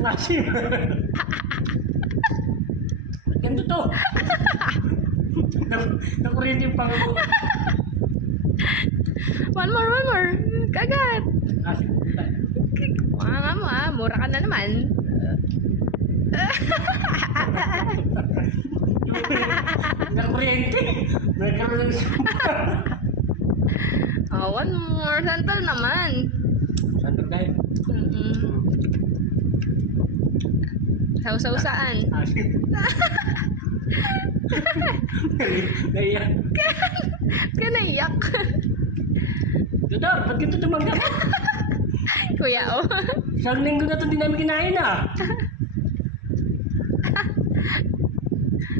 Asim. Ganito to. Nakuryente yung pangulo. One more. Kagat. Asim. Mga nga mo mura ka na naman. Nakuryente. Nagkaroon ng Oh, one more. Santol naman. Santol tayo. Sausaw-saan. Asim. Naiyak. Ka naiyak. Dudor, ba't ganito tumanggap? Kuya, oh. Isang linggo na ito hindi namin kinain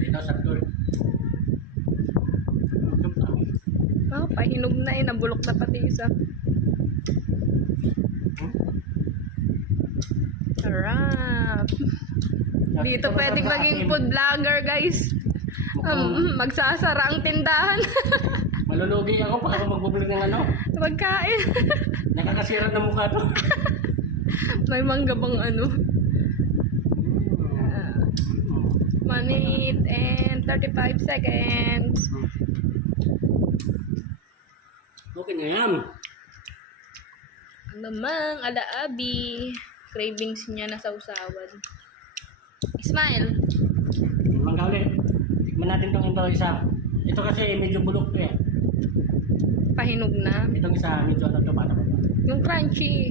Dito, Santol. Oh, pahinog na eh. Nabulok na pati isa. Sarap. Dito pwedeng maging food vlogger, guys. Magsasara ang tindahan. Malulugi ako pag ako magbubulig ng ano. Magkain. Nakakasira ng mukha to. May mangga bang ano? 1 minute and 35 seconds. Okay na yan. Ano mang alaabi. Cravings niya na sausawan. Smile. Mangga ulit. Tikman natin itong isa. Ito kasi medyo bulok to eh. Pahinog na. Itong isa medyo ano to bata pa. Yung crunchy.